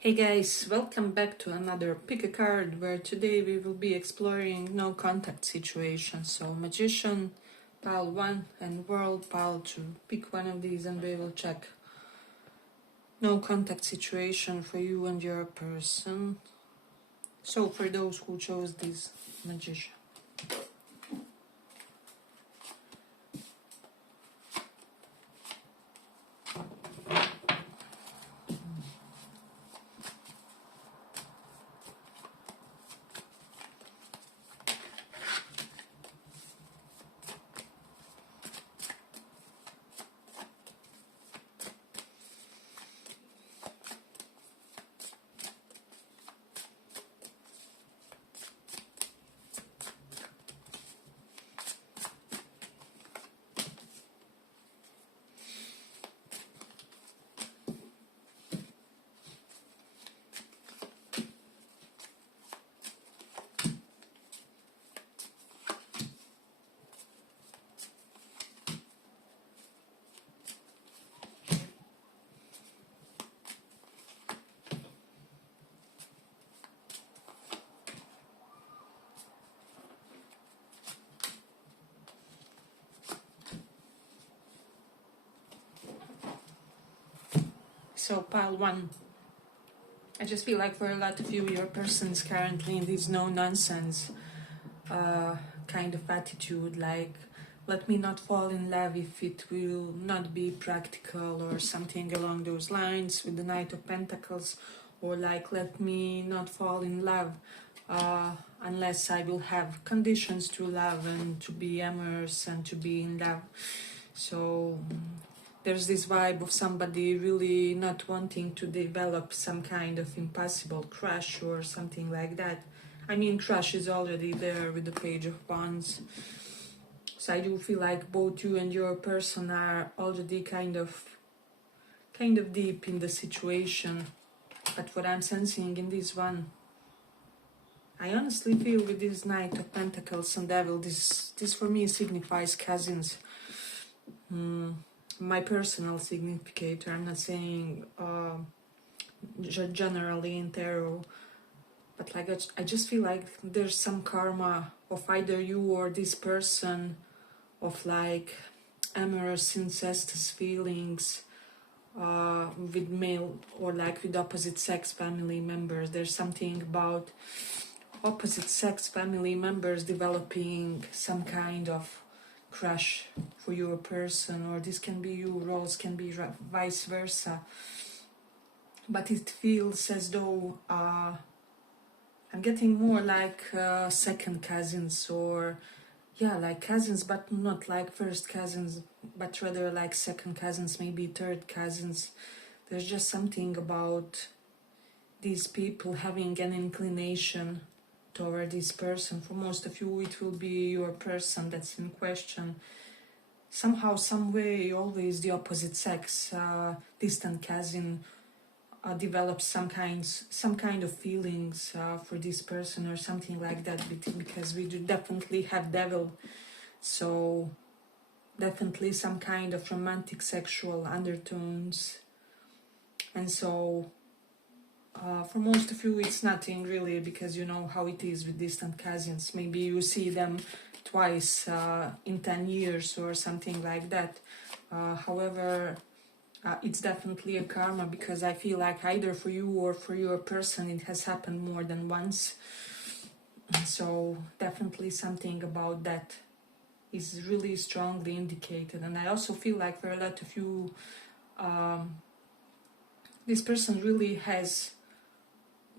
Hey guys, welcome back to another pick a card where today we will be exploring no contact situation. So Magician, pile 1 and World, pile 2. Pick one of these and we will check no contact situation for you and your person. So for those who chose this Magician. So pile 1. I just feel like for a lot of you, your person is currently in this no nonsense kind of attitude, like let me not fall in love if it will not be practical or something along those lines with the Knight of Pentacles, or like let me not fall in love unless I will have conditions to love and to be amorous and to be in love. So there's this vibe of somebody really not wanting to develop some kind of impossible crush or something like that. I mean, crush is already there with the Page of Wands. So I do feel like both you and your person are already kind of deep in the situation. But what I'm sensing in this one, I honestly feel with this Knight of Pentacles and Devil, this for me signifies cousins. My personal significator, I'm not saying generally in tarot, but like I just feel like there's some karma of either you or this person of like amorous, incestuous feelings with male or like with opposite sex family members. There's something about opposite sex family members developing some kind of crush for your person, or this can be you, roles can be vice versa. But it feels as though I'm getting more like second cousins, or like cousins, but not like first cousins, but rather like second cousins, maybe third cousins. There's just something about these people having an inclination toward this person. For most of you, it will be your person that's in question. Somehow, some way, always the opposite sex, distant cousin, develops some kind of feelings for this person or something like that, because we do definitely have Devil, so definitely some kind of romantic sexual undertones. And so for most of you it's nothing really, because you know how it is with distant cousins. Maybe you see them twice in 10 years or something like that. However, it's definitely a karma, because I feel like either for you or for your person it has happened more than once. So definitely something about that is really strongly indicated. And I also feel like for a lot of you, this person really has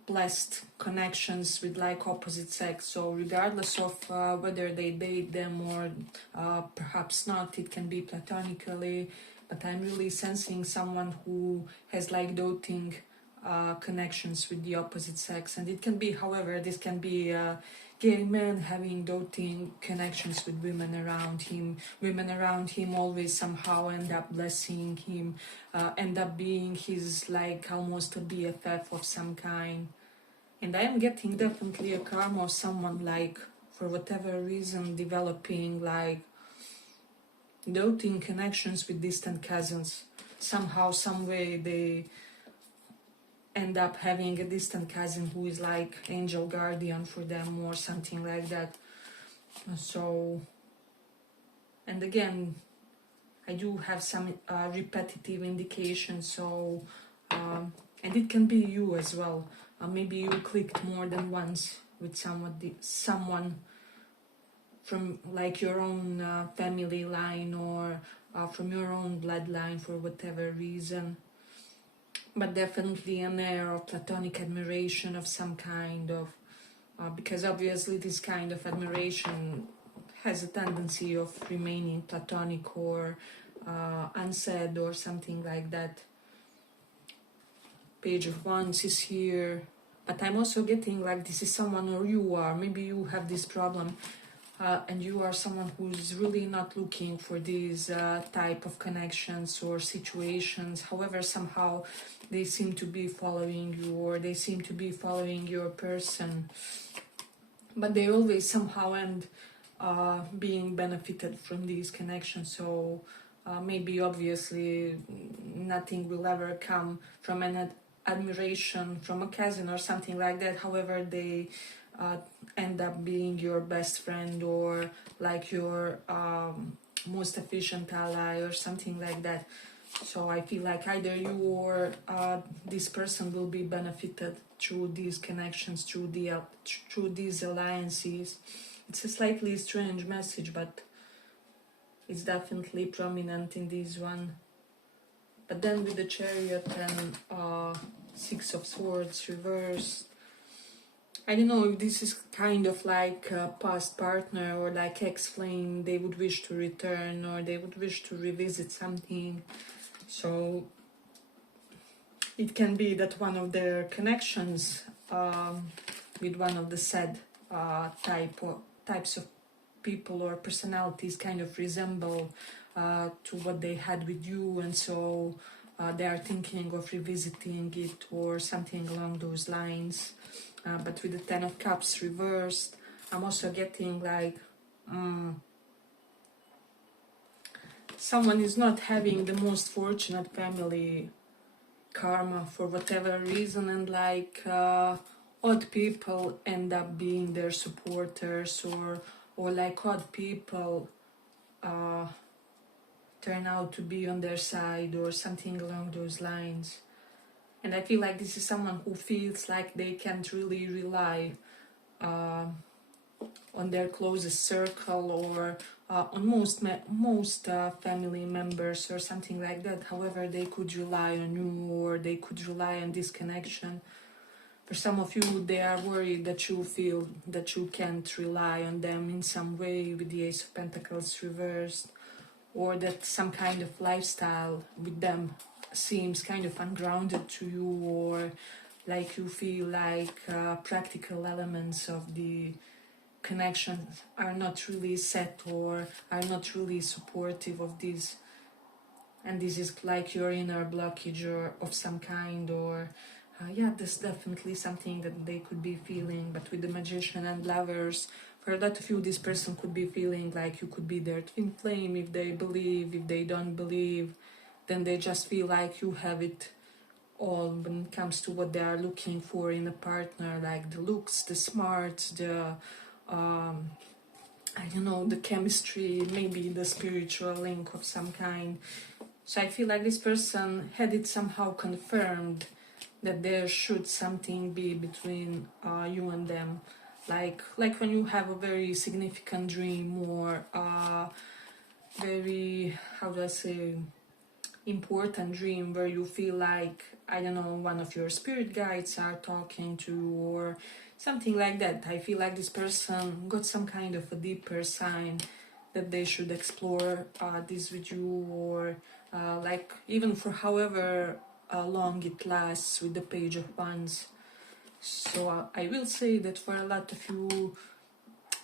blessed connections with like opposite sex. So regardless of whether they date them or perhaps not, it can be platonically, but I'm really sensing someone who has like doting connections with the opposite sex. And it can be, however, this can be gay men having doting connections with women around him. Women around him always somehow end up blessing him, end up being his like almost a BFF of some kind. And I am getting definitely a karma of someone like, for whatever reason, developing like doting connections with distant cousins. Somehow, some way, end up having a distant cousin who is like angel guardian for them or something like that. So, and again, I do have some repetitive indications, so and it can be you as well. Maybe you clicked more than once with someone from like your own family line or from your own bloodline for whatever reason. But definitely an air of platonic admiration of some kind of, because obviously this kind of admiration has a tendency of remaining platonic or unsaid or something like that. Page of Wands is here, but I'm also getting like this is someone, or you are, maybe you have this problem and you are someone who's really not looking for these type of connections or situations. However, somehow they seem to be following you, or they seem to be following your person, but they always somehow end being benefited from these connections. So maybe obviously nothing will ever come from an admiration from a cousin or something like that. However, they end up being your best friend or like your most efficient ally or something like that. So I feel like either you or this person will be benefited through these connections, through these alliances. It's a slightly strange message, but it's definitely prominent in this one. But then with the Chariot and Six of Swords reversed, I don't know if this is kind of like a past partner or like ex-flame, they would wish to return or they would wish to revisit something. So it can be that one of their connections with one of the said types of people or personalities kind of resemble to what they had with you, and so they are thinking of revisiting it or something along those lines. But with the Ten of Cups reversed, I'm also getting like someone is not having the most fortunate family karma for whatever reason, and like odd people end up being their supporters, or like odd people turn out to be on their side or something along those lines. And I feel like this is someone who feels like they can't really rely on their closest circle or on most family members or something like that. However, they could rely on you or they could rely on this connection. For some of you, they are worried that you feel that you can't rely on them in some way with the Ace of Pentacles reversed, or that some kind of lifestyle with them seems kind of ungrounded to you, or like you feel like practical elements of the connections are not really set or are not really supportive of this, and this is like your inner blockage or of some kind, or yeah, there's definitely something that they could be feeling. But with the Magician and Lovers, for a lot of you, this person could be feeling like you could be their twin flame. If they believe, if they don't believe, then they just feel like you have it all when it comes to what they are looking for in a partner, like the looks, the smarts, the I don't know, the chemistry, maybe the spiritual link of some kind. So I feel like this person had it somehow confirmed that there should something be between you and them, like when you have a very significant dream or very, how do I say, important dream where you feel like, I don't know, one of your spirit guides are talking to you or something like that. I feel like this person got some kind of a deeper sign that they should explore this with you, or like even for however long it lasts with the Page of Wands. So I will say that for a lot of you,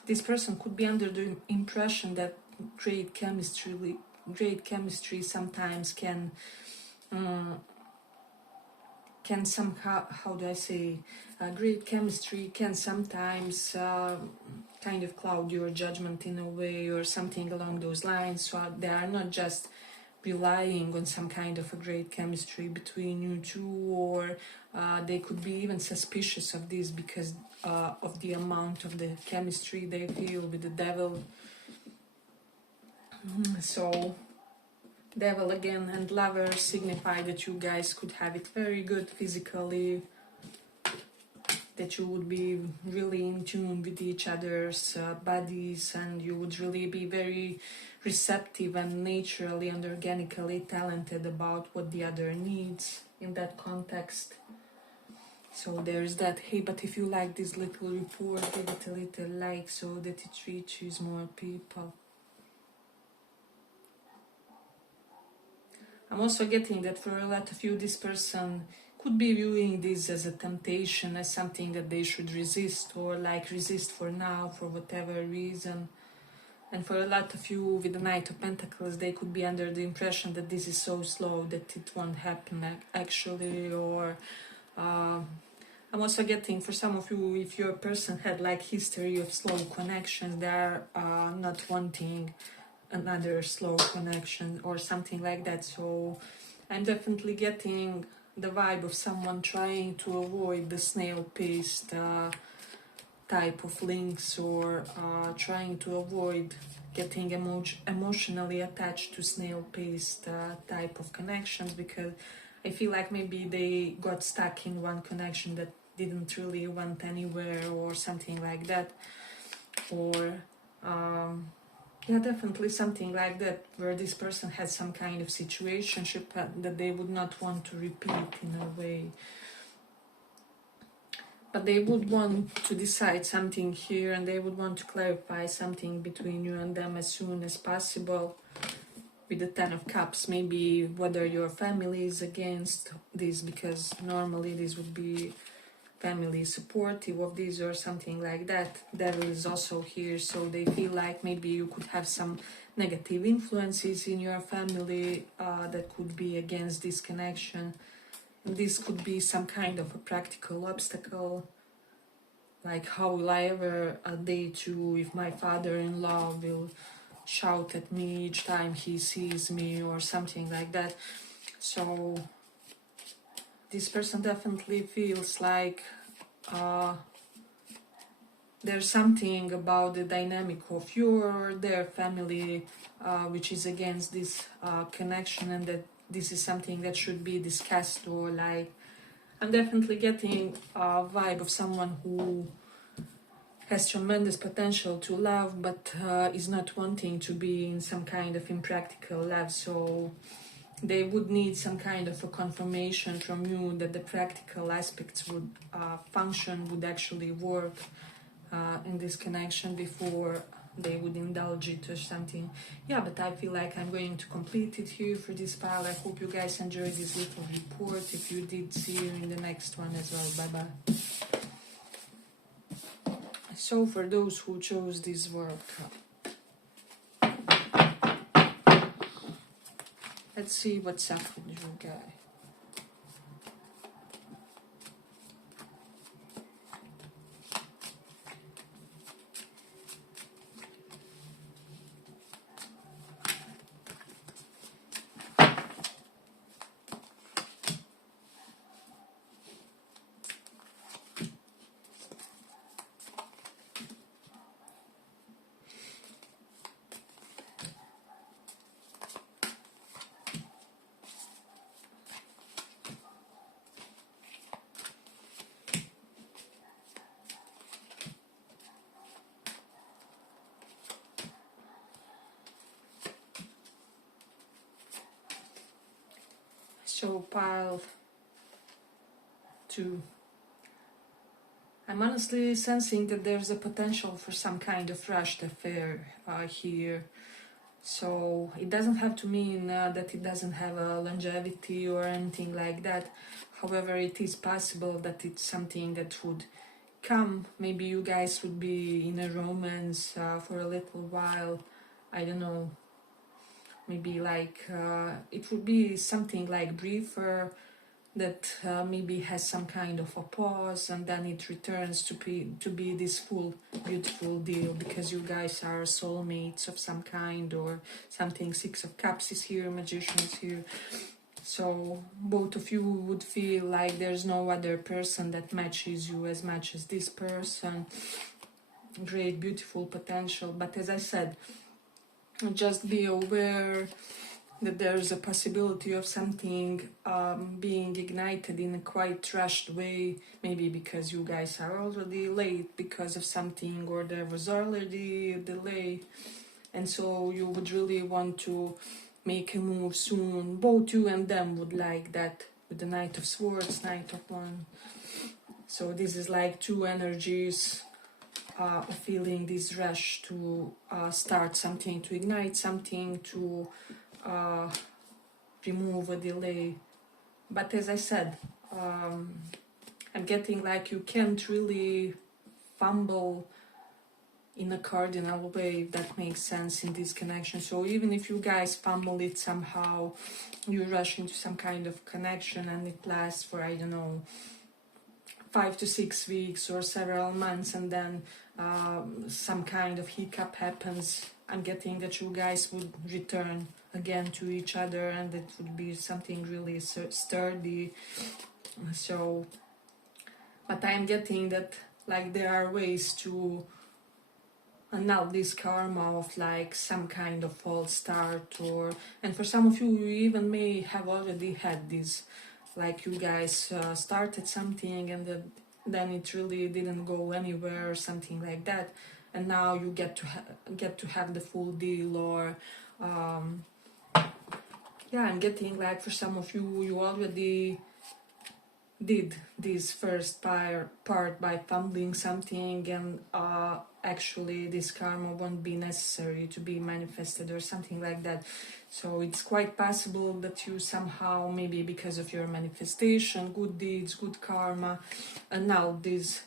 this person could be under the impression that great chemistry sometimes can somehow, how do I say, great chemistry can sometimes kind of cloud your judgment in a way or something along those lines. So they are not just relying on some kind of a great chemistry between you two, or they could be even suspicious of this because of the amount of the chemistry they feel with the devil. So devil again and lover signify that you guys could have it very good physically, that you would be really in tune with each other's bodies, and you would really be very receptive and naturally and organically talented about what the other needs in that context. So there's that. Hey, but if you like this little report, give it a little like so that it reaches more people. I'm also getting that for a lot of you, this person could be viewing this as a temptation, as something that they should resist, or like resist for now, for whatever reason. And for a lot of you with the Knight of Pentacles, they could be under the impression that this is so slow that it won't happen actually, or I'm also getting for some of you, if your person had like history of slow connections, they're not wanting another slow connection or something like that. So I'm definitely getting the vibe of someone trying to avoid the snail-paced type of links, or trying to avoid getting emotionally attached to snail-paced type of connections, because I feel like maybe they got stuck in one connection that didn't really went anywhere or something like that, or yeah, definitely something like that, where this person has some kind of situationship that they would not want to repeat in a way. But they would want to decide something here, and they would want to clarify something between you and them as soon as possible. With the Ten of Cups, maybe whether your family is against this, because normally this would be family supportive of this or something like that. Devil is also here, so they feel like maybe you could have some negative influences in your family that could be against this connection. And this could be some kind of a practical obstacle, like how will I ever date you if my father-in-law will shout at me each time he sees me, or something like that. So this person definitely feels like there's something about the dynamic of their family which is against this connection, and that this is something that should be discussed, or like I'm definitely getting a vibe of someone who has tremendous potential to love, but is not wanting to be in some kind of impractical love. So they would need some kind of a confirmation from you that the practical aspects would function, would actually work in this connection before they would indulge it or something. Yeah, but I feel like I'm going to complete it here for this pile. I hope you guys enjoyed this little report. If you did, see you in the next one as well. Bye bye. So for those who chose this work, let's see what's up with you guys. So pile 2. I'm honestly sensing that there's a potential for some kind of rushed affair here. So it doesn't have to mean that it doesn't have a longevity or anything like that. However, it is possible that it's something that would come. Maybe you guys would be in a romance for a little while. I don't know. Maybe like it would be something like briefer, that maybe has some kind of a pause, and then it returns to be this full beautiful deal, because you guys are soulmates of some kind or something. Six of Cups is here, Magician is here. So both of you would feel like there's no other person that matches you as much as this person. Great, beautiful potential. But as I said, just be aware that there's a possibility of something being ignited in a quite rushed way, maybe because you guys are already late because of something, or there was already a delay, and so you would really want to make a move soon. Both you and them would like that, with the Knight of Swords, Knight of Wands. So this is like two energies feeling this rush to start something, to ignite something, to remove a delay. But as I said, I'm getting like you can't really fumble in a cardinal way, if that makes sense, in this connection. So even if you guys fumble it somehow, you rush into some kind of connection and it lasts for, I don't know, 5 to 6 weeks or several months, and then some kind of hiccup happens, I'm getting that you guys would return again to each other, and it would be something really sturdy. So, but I'm getting that like there are ways to annul this karma of like some kind of false start, or, and for some of you, you even may have already had this, like you guys started something and then it really didn't go anywhere or something like that, and now you get to have the full deal. Or yeah, I'm getting like for some of you, you already did this first part by fumbling something, and actually this karma won't be necessary to be manifested or something like that. So it's quite possible that you somehow, maybe because of your manifestation, good deeds, good karma, and now this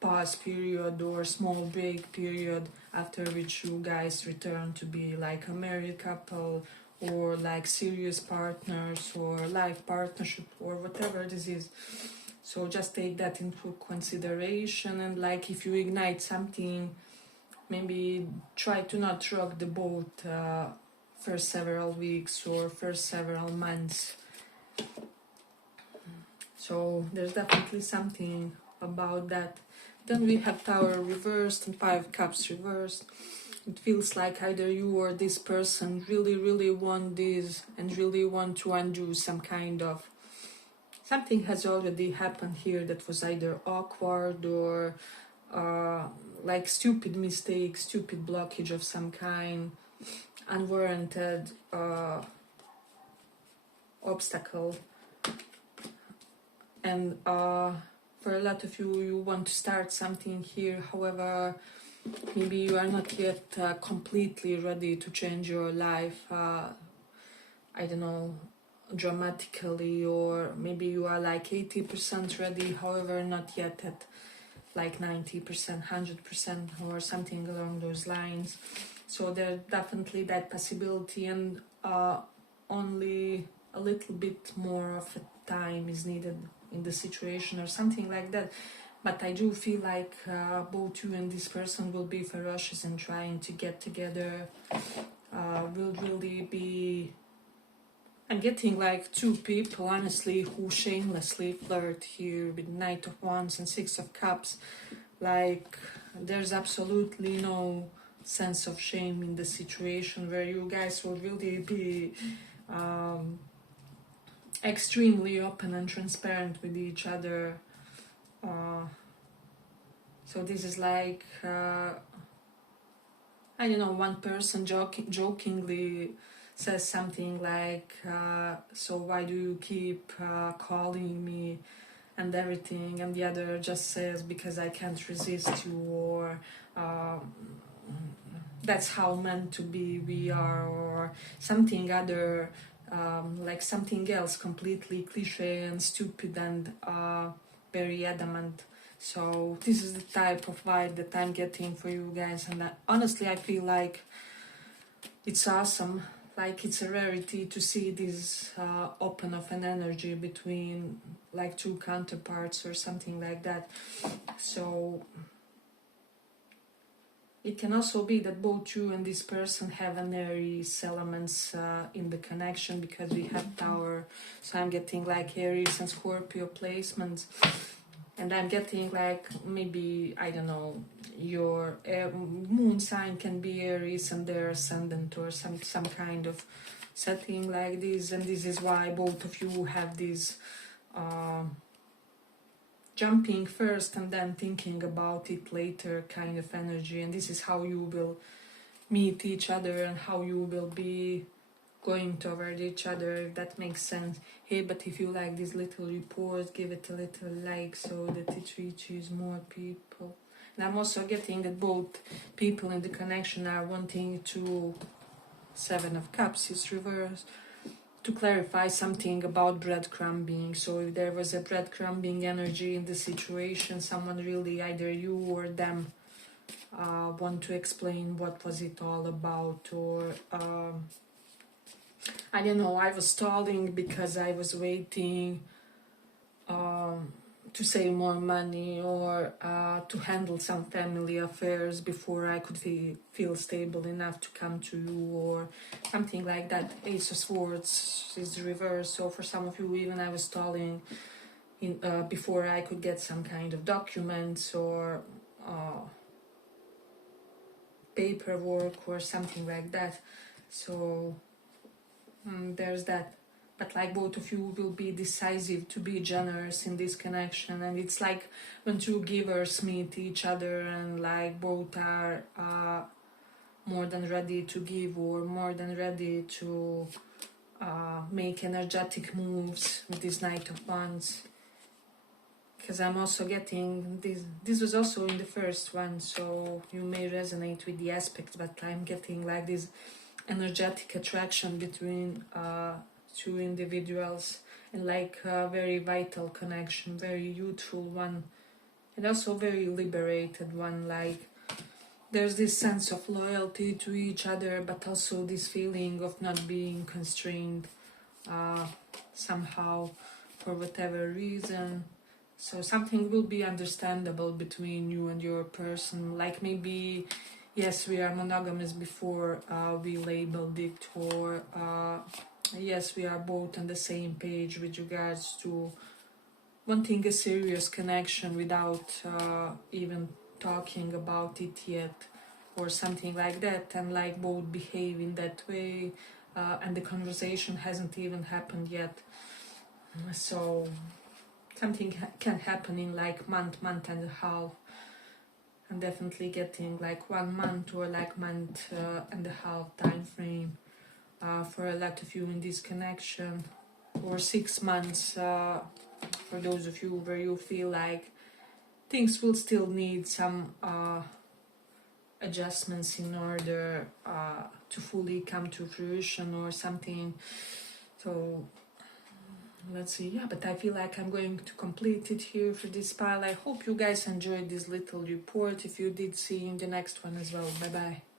pause period or small break period, after which you guys return to be like a married couple, or like serious partners, or life partnership, or whatever this is. So just take that into consideration, and like if you ignite something, maybe try to not rock the boat first several weeks or first several months. So there's definitely something about that. Then we have Tower reversed and Five Cups reversed. It feels like either you or this person really want this and really want to undo some kind of, something has already happened here that was either awkward or like stupid mistake, stupid blockage of some kind, unwarranted obstacle. And for a lot of you, you want to start something here, however, maybe you are not yet completely ready to change your life, I don't know, dramatically, or maybe you are like 80% ready, however not yet at like 90%, 100% or something along those lines. So there's definitely that possibility, and only a little bit more of a time is needed in the situation or something like that. But I do feel like both you and this person will be ferocious in trying to get together, will really be, I'm getting like two people, honestly, who shamelessly flirt here with Knight of Wands and Six of Cups. Like, there's absolutely no sense of shame in the situation, where you guys will really be extremely open and transparent with each other. So this is like, I don't know, one person jokingly says something like, so why do you keep calling me and everything, and the other just says, because I can't resist you, or that's how meant to be we are, or something other, like something else completely cliche and stupid and very adamant. So this is the type of vibe that I'm getting for you guys, and honestly I feel like it's awesome. like it's a rarity to see this open of an energy between like two counterparts or something like that. So it can also be that both you and this person have an Aries elements in the connection, because we have Tower. So I'm getting like Aries and Scorpio placements, and I'm getting like maybe, I don't know, your moon sign can be Aries and their ascendant, or some kind of setting like this. And this is why both of you have this jumping first and then thinking about it later kind of energy. And this is how you will meet each other and how you will be going toward each other, if that makes sense. Hey, but if you like this little report, give it a little like so that it reaches more people. And I'm also getting that both people in the connection are wanting to, Seven of Cups is reversed, to clarify something about breadcrumbing. So if there was a breadcrumbing energy in the situation, someone really, either you or them, want to explain what was it all about. Or I don't know, I was stalling because I was waiting to save more money, or to handle some family affairs before I could feel stable enough to come to you, or something like that. Ace of Swords is reversed. So for some of you, even I was stalling before I could get some kind of documents or paperwork or something like that. So there's that. But like both of you will be decisive to be generous in this connection. And it's like when two givers meet each other and like both are more than ready to give, or more than ready to make energetic moves with this Knight of Wands. Because I'm also getting this was also in the first one, so you may resonate with the aspects, but I'm getting like this energetic attraction between two individuals, and like a very vital connection, very youthful one, and also very liberated one. Like there's this sense of loyalty to each other, but also this feeling of not being constrained somehow for whatever reason. So something will be understandable between you and your person. Like maybe, yes, we are monogamous before we labeled it, or yes, we are both on the same page with regards to wanting a serious connection without even talking about it yet, or something like that, and like both behave in that way, and the conversation hasn't even happened yet. So something can happen in like month and a half. I'm definitely getting like 1 month or like month and a half time frame for a lot of you in this connection, or 6 months for those of you where you feel like things will still need some adjustments in order to fully come to fruition or something. So let's see. Yeah, but I feel like I'm going to complete it here for this pile. I hope you guys enjoyed this little report. If you did, see you in the next one as well. Bye bye.